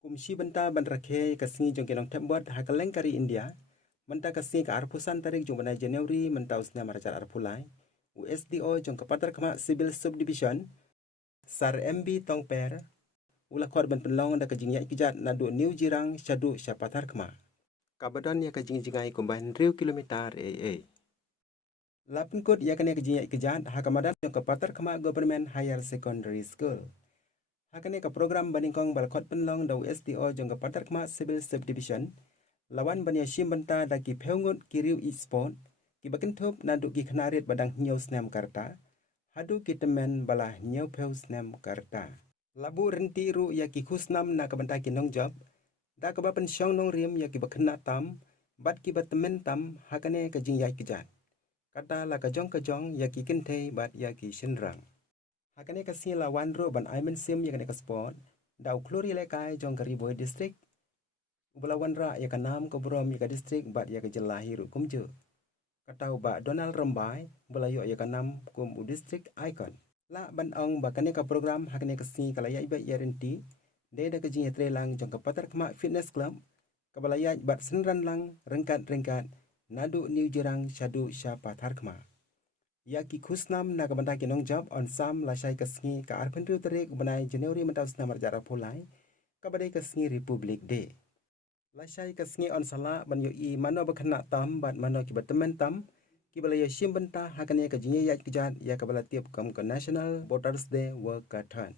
Kumshi benta ban rakhe kasngi jong kenong tembot hakaleng kari India. Menta kasngi ka arpusan tarik jong banai Januari menta usna marajar arpulai. USDO jong kapatar kama Civil Subdivision. Sar MB Tongper. Ula kod ban penlong da kajing yak kijat nadu New Jirang Shadu Syapatar kama. Kabadon ya kajing jingai kumbahin riu kilometer AA. Lapin kod ya kene kajing yak kijat hakamadan jong kapatar kama Government Higher Secondary School. Hakane ka program baningkong balkot penlong da USDO jong kapatar kama Civil Subdivision. Lawan bania shim benta da ki peungut kiriu e-sport. Ki bakin thup nadu ki kanarit badang nyau snam karta. Hadu ki temen balah nyau peu snam karta. Labu renti ru ya ki khusnam na kabenta ki nong job. Da ka bapen syong nong rim ya ki bakena tam. Bat ki batemen tam hakane ka jing yak kijat. Kata la kajong ya ki kintei bat ya ki shinrang. Hakane ka si lawan ru ban aimen sim ya kane ka sport. Da ukluri lekai jong ka Riboy district. Ubalawan ra ya ka nam ko brom ya ka district bat ya ka jelahi ru kumju. Katau ba Donald Rambai belayo ya ka nam kum u district icon. La ban ong ba kane ka program hakane ka si kalaya iba ya renti. De da ka jing ya trelang jong ka patar kama fitness club. Kabalaya bat senran lang rengkat nadu New Jirang Shadu Syapatar kama. Ya ki khusnam na kabanta ki nong job on sam la syai kasngi ka arpen riu tarik banai Januari mentau sna marjara pulai kabadai kasngi Republic Day. La syai kasngi on sala ban yo I mano bakena tam bat mano ki batemen tam ki balaya shim benta hakane ka jinge ya kijat ya kabala tiap kam ka National Voters Day work ka than.